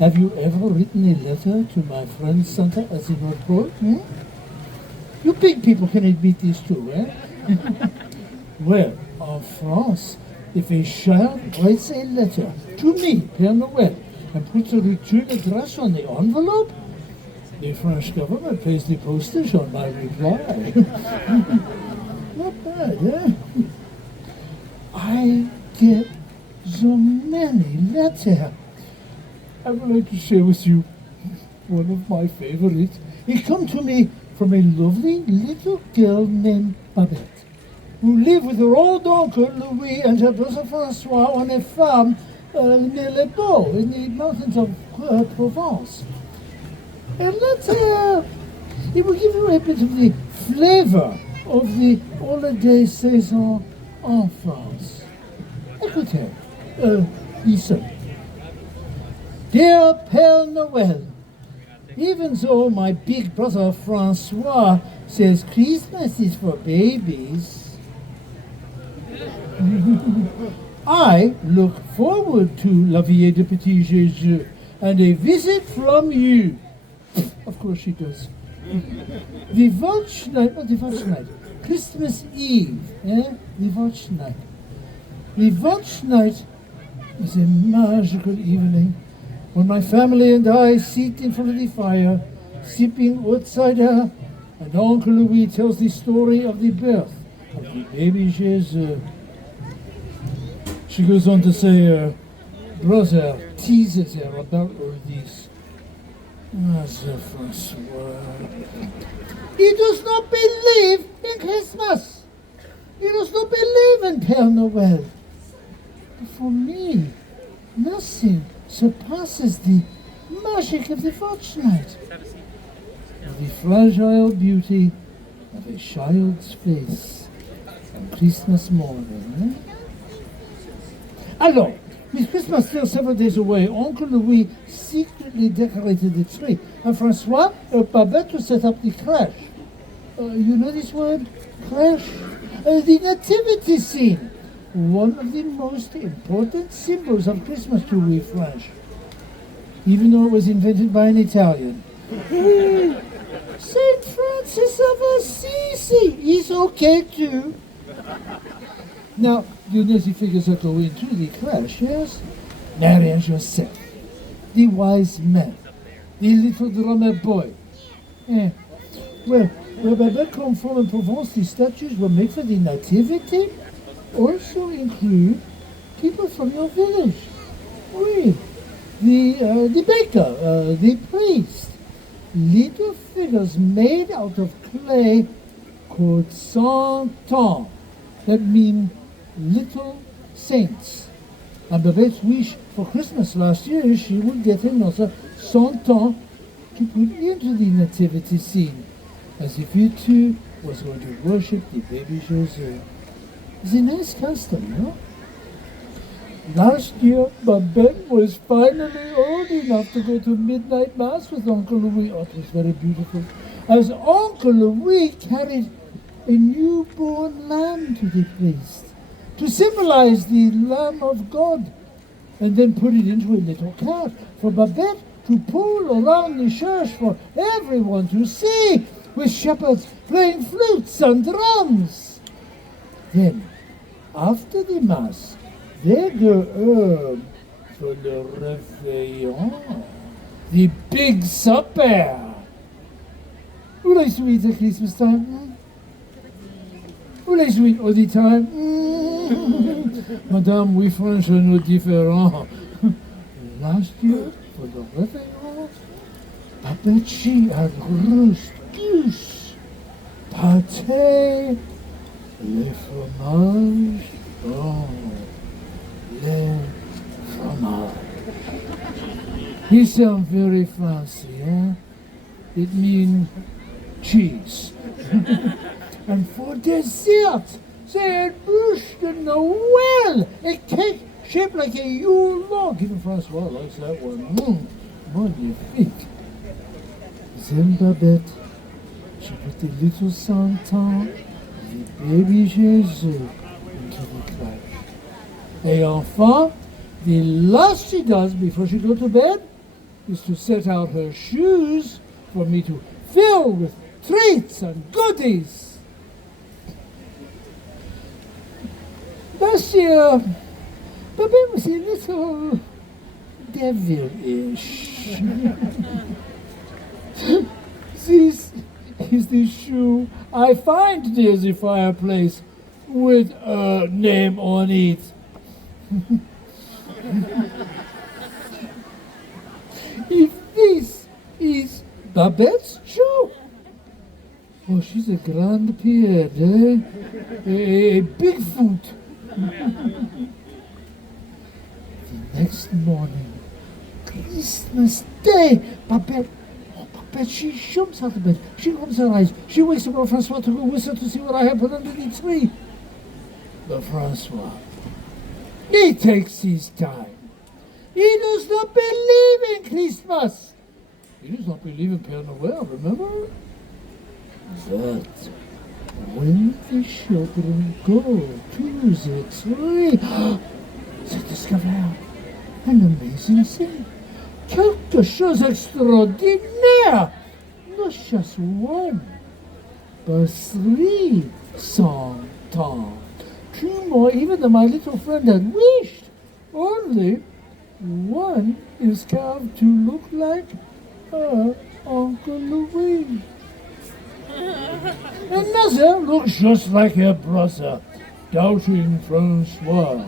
Have you ever written a letter to my friend Santa as he wrote Paul? Hmm? You big people can admit this too, eh? Well, in France, if a child writes a letter to me, Père Noël, and puts a return address on the envelope, the French government pays the postage on my reply. Not bad, eh? I get so many letters. I would like to share with you one of my favorites. It come to me from a lovely little girl named Babette, who lived with her old uncle Louis and her brother Francois on a farm near Les Beaux in the mountains of Provence. And it will give you a bit of the flavor of the holiday saison en France. Écoutez, listen. Dear Père Noël, even though my big brother Francois says Christmas is for babies, I look forward to La Vie de Petit Jésus and a visit from you. Of course she does. The Watch Night, not the Watch Night, Christmas Eve, the Watch Night. The Watch Night is a magical evening when my family and I sit in front of the fire, sipping haute cider, and Uncle Louis tells the story of the birth of the baby Jesus. She goes on to say her brother teases her about all this. Master Francois. He does not believe in Christmas. He does not believe in Père Noël. But for me, nothing surpasses the magic of the Watch Night, of the fragile beauty of a child's face on Christmas morning. Alors, with Christmas still several days away, Uncle Louis secretly decorated the tree, and Francois and Babette to set up the crèche. You know this word? Crèche? The nativity scene. One of the most important symbols of Christmas to we French, even though it was invented by an Italian. Saint Francis of Assisi is okay too. Now, you know the figures that go into the crèche, yes? Mary and Joseph, the wise men, the little drummer boy. Well, where Babette come from in Provence, the statues were made for the nativity. Also include people from your village. Oui. The baker, the priest. Little figures made out of clay called cent-ans, that mean little saints. And Babette's wish for Christmas last year is she would get another cent-ans to put into the nativity scene, as if he too was going to worship the baby Jesus. It's a nice custom, no? Last year, Babette was finally old enough to go to midnight mass with Uncle Louis. Oh, it was very beautiful. As Uncle Louis carried a newborn lamb to the priest to symbolize the Lamb of God, and then put it into a little cart for Babette to pull around the church for everyone to see, with shepherds playing flutes and drums. Then, after the mass, they go home for le réveillon, the big supper. Who likes to eat at Christmas time? Who likes to eat all the time? Madame, we French are no different. Last year, for the réveillon, Babette, she had roast goose, pâté, le fromage, oh, le fromage. He sounds very fancy, eh? It means cheese. And for dessert, they had bûche de Noël, a cake shaped like a Yule log. Even Francois likes that one. Magnifique. Then Babette, she put the little cent-ans, the baby Jesus, into the crèche. Et enfin, the last she does before she goes to bed is to set out her shoes for me to fill with treats and goodies. Last year, Babette was a little devilish. This is the shoe I find near the fireplace with a name on it. If this is Babette's shoe, oh, she's a grand Pierre, eh? A Bigfoot. The next morning, Christmas Day, Babette, she jumps out of bed, she rubs her eyes, she wakes up Francois to go whistle to see what I have put under the tree. But Francois, he takes his time. He does not believe in Christmas. He does not believe in Père Noël, remember? But when the children go to the tree, they discover an amazing thing. Quelque chose extraordinaire. Not just one, but 3 cents. 2 more even than my little friend had wished. Only one is carved to look like her Uncle Louis. Another looks just like her brother, Doubting Francois.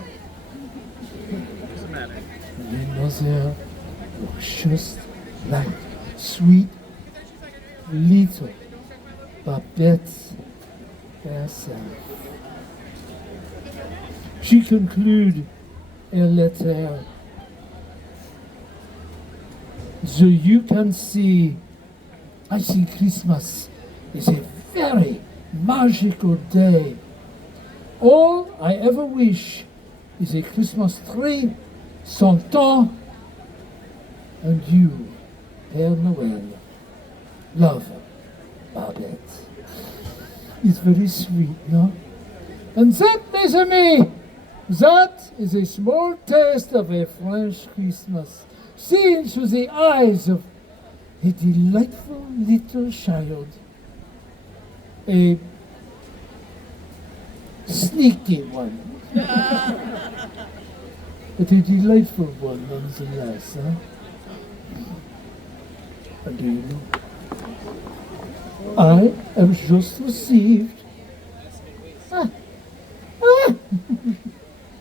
And another looks just like sweet little Babette herself. She concludes her letter. So you can see, I think Christmas is a very magical day. All I ever wish is a Christmas tree, 100 ans, and you, Père Noël. Love, Babette. It's very sweet, no? And that, mes amis, that is a small taste of a French Christmas, seen through the eyes of a delightful little child. A sneaky one. But a delightful one nonetheless, huh? And do you know, I have just received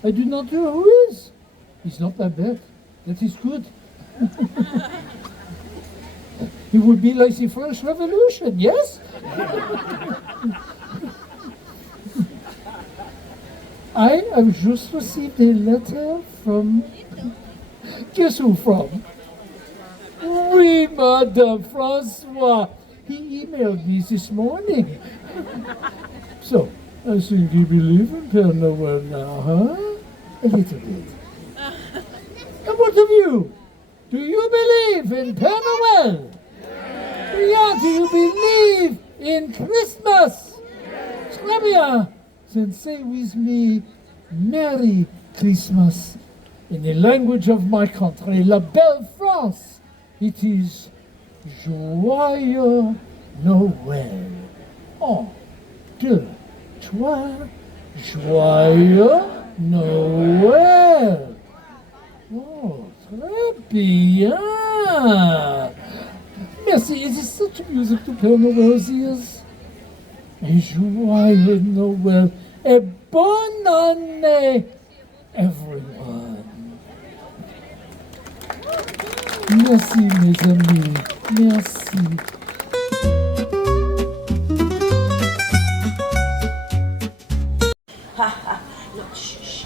I do not know who is. It's not Babette. That is good. It would be like the French Revolution, yes? I have just received a letter from... Guess who from? Oui, Madame Francois. He emailed me this morning. So, I think you believe in Père Noël now, huh? A little bit. And what of you? Do you believe in Père Noël? Yeah, do you believe in Christmas? Très bien. Then say with me, Merry Christmas. In the language of my country, La Belle France, it is Joyeux Noël. 1, 2, 3, Joyeux Noël. Oh, très bien. Merci, it is such music to Père Noël's ears. Et Joyeux Noël. Et bonne année, everyone. Merci, mes amis. Merci. Look, shh.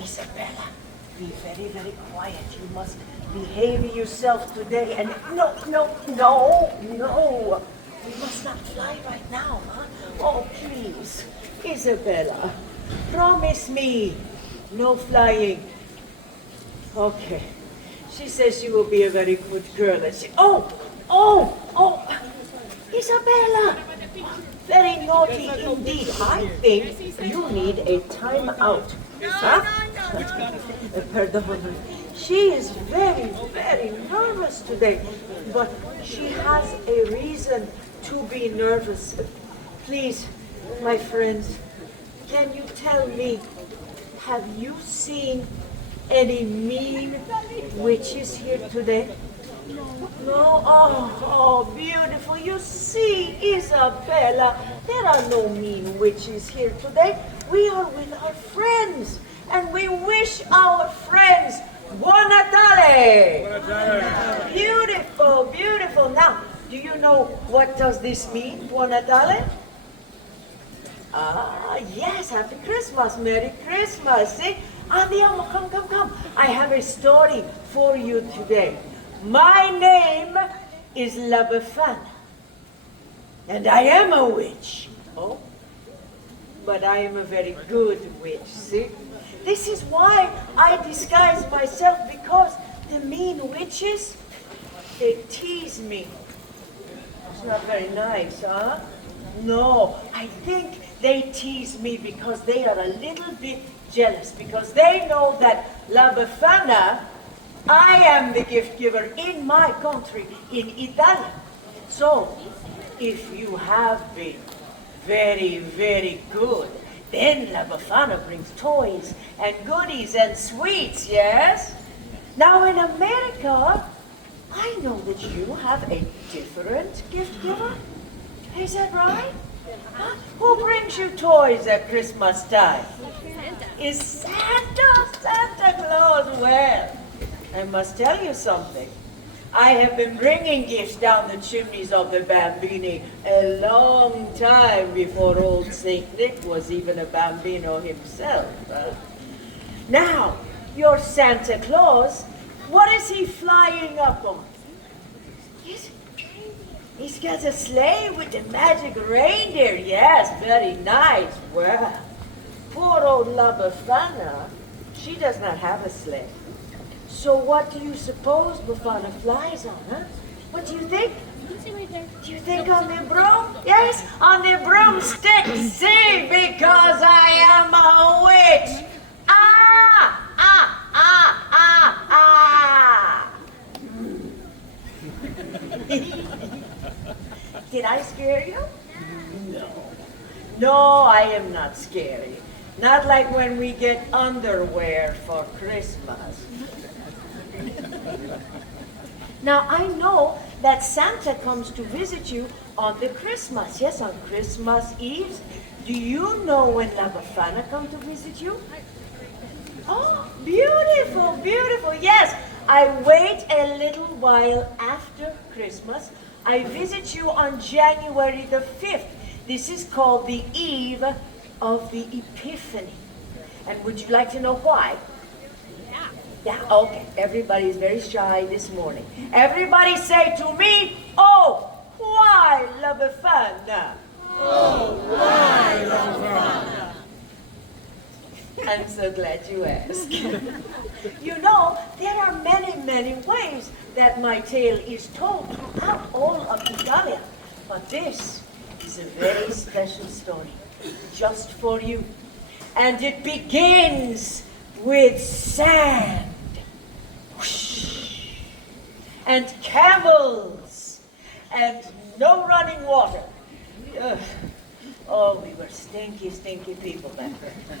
Isabella, be very, very quiet. You must behave yourself today. And no. We must not fly right now, huh? Oh, please. Isabella, promise me no flying. Okay. She says she will be a very good girl. And she, Isabella, very naughty indeed. I think you need a time out. Huh? Pardon. She is very, very nervous today, but she has a reason to be nervous. Please, my friends, can you tell me, have you seen any mean witches here today? No? Oh, beautiful. You see, Isabella, there are no mean witches here today. We are with our friends, and we wish our friends Buon Natale! Beautiful, beautiful. Now, do you know what does this mean, Buon Natale? Yes, Happy Christmas, Merry Christmas. See? Andiamo, come. I have a story for you today. My name is La Befana, and I am a witch. Oh, but I am a very good witch, see? This is why I disguise myself, because the mean witches, they tease me. It's not very nice, huh? No, I think they tease me because they are a little bit jealous, because they know that La Befana, I am the gift giver in my country, in Italy. So, if you have been very, very good, then La Befana brings toys and goodies and sweets, yes? Now in America, I know that you have a different gift giver. Is that right? Huh? Who brings you toys at Christmas time? Is Santa Claus? Well, I must tell you something. I have been bringing gifts down the chimneys of the Bambini a long time before old St. Nick was even a Bambino himself. Now, your Santa Claus, what is he flying up on? He's got a sleigh with the magic reindeer. Yes, very nice. Well, poor old La Befana, she does not have a sleigh. So what do you suppose Befana flies on, huh? What do you think? Do you think on the broom? Yes, on the broomstick. See, because I am a witch. Did I scare you? No. No, I am not scary. Not like when we get underwear for Christmas. Now, I know that Santa comes to visit you on the Christmas. Yes, on Christmas Eve. Do you know when La Befana comes to visit you? Oh, beautiful, beautiful. Yes, I wait a little while after Christmas. I visit you on January the 5th. This is called the Eve of the Epiphany. And would you like to know why? Yeah, okay. Everybody's very shy this morning. Everybody say to me, oh, why La Befana? Oh, why La Befana? I'm so glad you asked. You know, there are many, many ways that my tale is told throughout all of Italia. But this is a very special story, just for you. And it begins with sand. Whoosh, and camels, and no running water. Ugh. Oh, we were stinky, stinky people back then.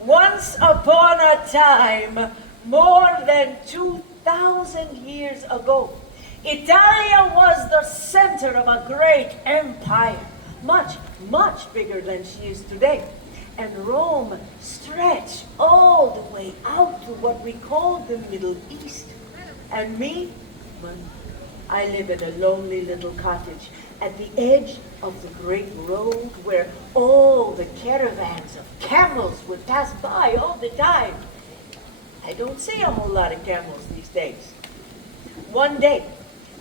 Once upon a time, more than 2,000 years ago, Italia was the center of a great empire, much, much bigger than she is today. And Rome stretched all the way out to what we call the Middle East. And me, well, I live in a lonely little cottage at the edge of the great road where all the caravans of camels would pass by all the time. I don't see a whole lot of camels these days. One day,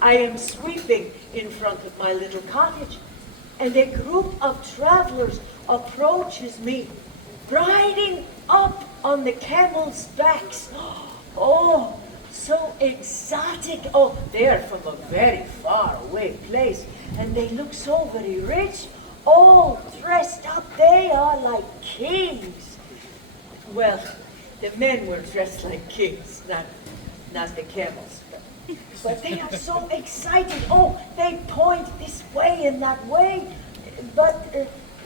I am sweeping in front of my little cottage, and a group of travelers approaches me, riding up on the camels' backs. Oh, so exotic. Oh, they're from a very far away place, and they look so very rich, all dressed up. They are like kings. Well, the men were dressed like kings, not the camels. But they are so excited. Oh, they point this way and that way. But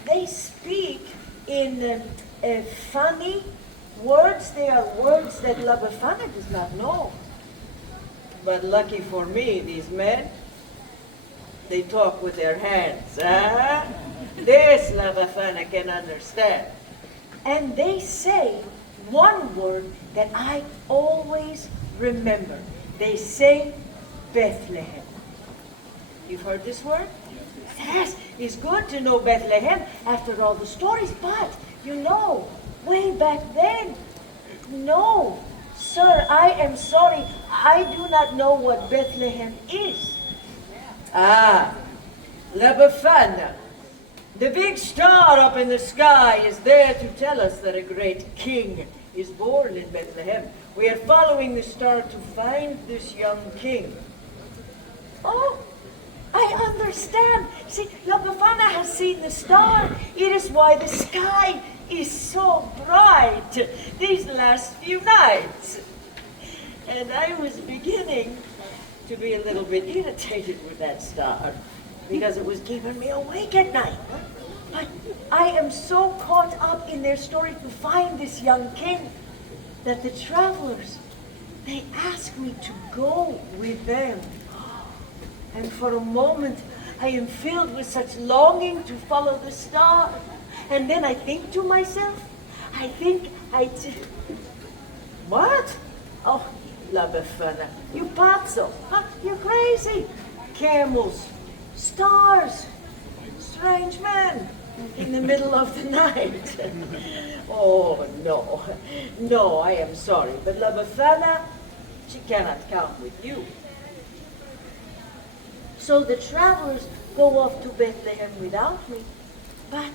they speak in funny words. They are words that La Befana does not know. But lucky for me, these men, they talk with their hands. Huh? This La Befana can understand. And they say one word that I always remember. They say Bethlehem. You've heard this word? Yes, it's good to know Bethlehem after all the stories, but you know, way back then, no, sir, I am sorry, I do not know what Bethlehem is. Ah, La Befana. The big star up in the sky is there to tell us that a great king is born in Bethlehem. We are following the star to find this young king. Oh, I understand. See, La Befana has seen the star. It is why the sky is so bright these last few nights. And I was beginning to be a little bit irritated with that star because it was keeping me awake at night. But I am so caught up in their story to find this young king that the travelers, they ask me to go with them. And for a moment, I am filled with such longing to follow the star. And then I think to myself, what? Oh, La Befana, you pazzo, huh? You're crazy. Camels, stars, strange men in the middle of the night. Oh, no, I am sorry, but La Befana, she cannot come with you. So the travelers go off to Bethlehem without me, but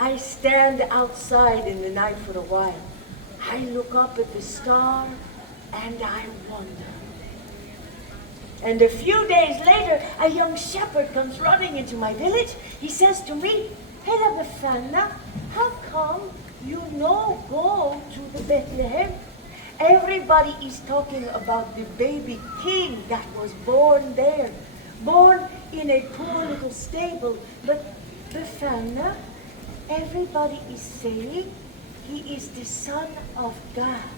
I stand outside in the night for a while. I look up at the star and I wonder. And a few days later, a young shepherd comes running into my village. He says to me, "Hey, La Befana, how come you no go to the Bethlehem? Everybody is talking about the baby king that was born there, born in a poor little stable. But Befana, everybody is saying he is the Son of God."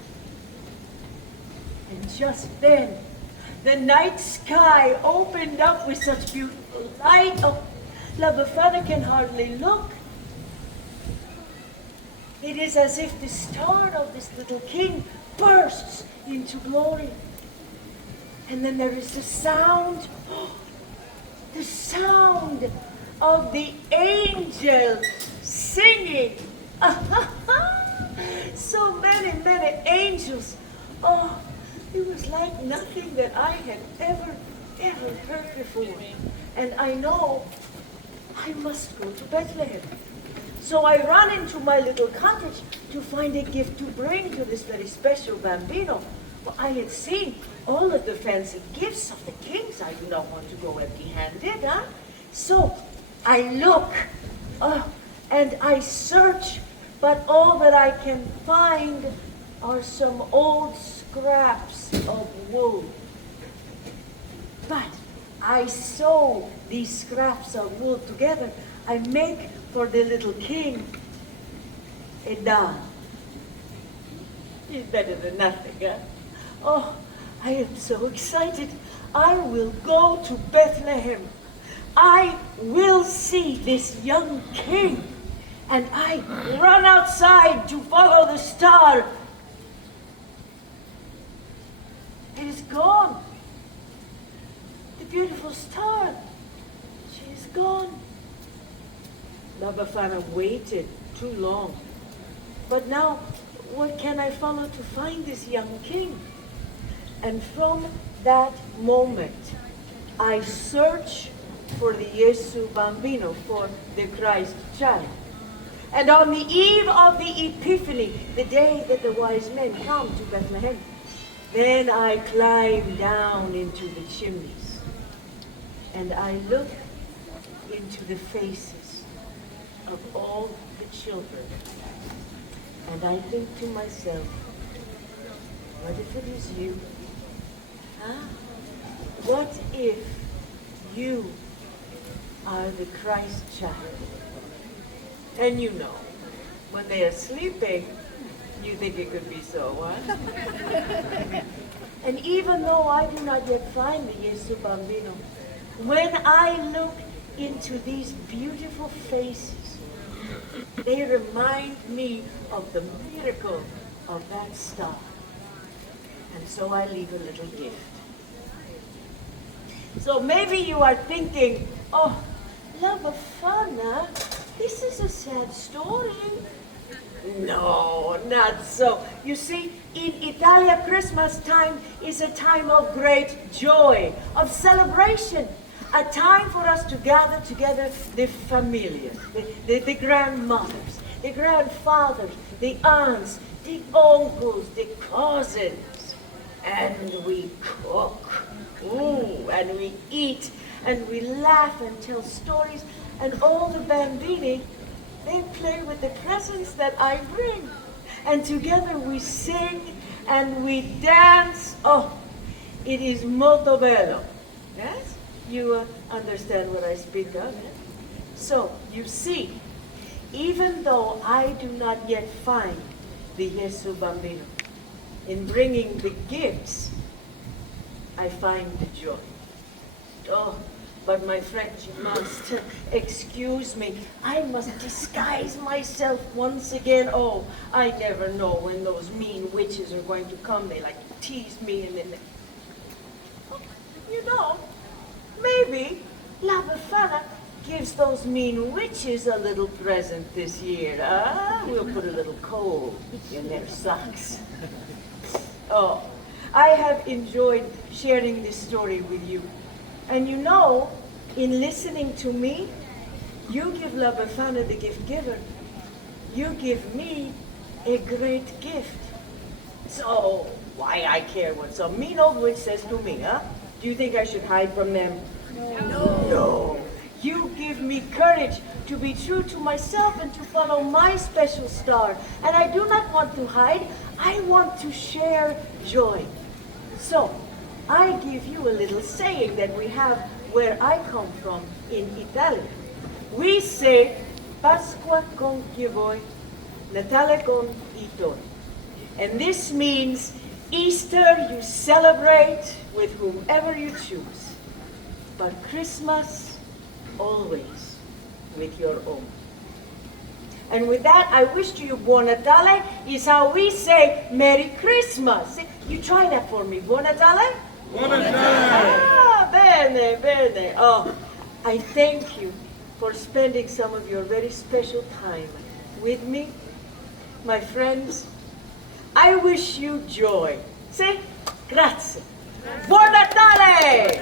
And just then, the night sky opened up with such beautiful light. Oh, La Befana can hardly look. It is as if the star of this little king bursts into glory. And then there is the sound of the angel singing. So many angels. Oh, it was like nothing that I had ever heard before. And I know I must go to Bethlehem. So I run into my little cottage to find a gift to bring to this very special bambino. Well, I had seen all of the fancy gifts of the kings. I do not want to go empty-handed, huh? So I look and I search, but all that I can find are some old scraps of wool. But I sew these scraps of wool together. I make for the little king a doll. It's better than nothing, huh? Oh, I am so excited. I will go to Bethlehem. I will see this young king. And I run outside to follow the star. It is gone. The beautiful star, she is gone. La Befana waited too long. But now, what can I follow to find this young king? And from that moment, I search for the Jesu Bambino, for the Christ child. And on the eve of the Epiphany, the day that the wise men come to Bethlehem, then I climb down into the chimneys. And I look into the faces of all the children. And I think to myself, what if it is you? Huh? What if you are the Christ child? And you know, when they are sleeping, you think it could be so, huh? And even though I do not yet find the Jesu Bambino, when I look into these beautiful faces, they remind me of the miracle of that star. And so I leave a little gift. So maybe you are thinking, oh, La Befana, this is a sad story. No, not so. You see, in Italia, Christmas time is a time of great joy, of celebration, a time for us to gather together the familias, the grandmothers, the grandfathers, the aunts, the uncles, the cousins, and we cook, and we eat, and we laugh and tell stories, and all the bambini, they play with the presents that I bring. And together we sing and we dance. Oh, it is molto bello. Yes? You understand what I speak of, eh? So, you see, even though I do not yet find the Jesu Bambino, in bringing the gifts, I find the joy. Oh, but my friend, you must excuse me. I must disguise myself once again. Oh, I never know when those mean witches are going to come. They like to tease me and then they... Oh, you know, maybe La Befana gives those mean witches a little present this year. We'll put a little coal in their socks. Oh, I have enjoyed sharing this story with you. And you know, in listening to me, you give La Befana the gift giver. You give me a great gift. So, why I care what some mean old witch says to me, huh? Do you think I should hide from them? No. You give me courage to be true to myself and to follow my special star. And I do not want to hide. I want to share joy. So, I give you a little saying that we have where I come from in Italy. We say, Pasqua con chi voi, Natale con I tuoi. And this means Easter you celebrate with whomever you choose, but Christmas always with your own. And with that, I wish to you Buon Natale is how we say Merry Christmas. You try that for me. Buon Natale? Buon Natale! Ah, bene, bene. Oh, I thank you for spending some of your very special time with me. My friends, I wish you joy. Say, grazie. Buon Natale!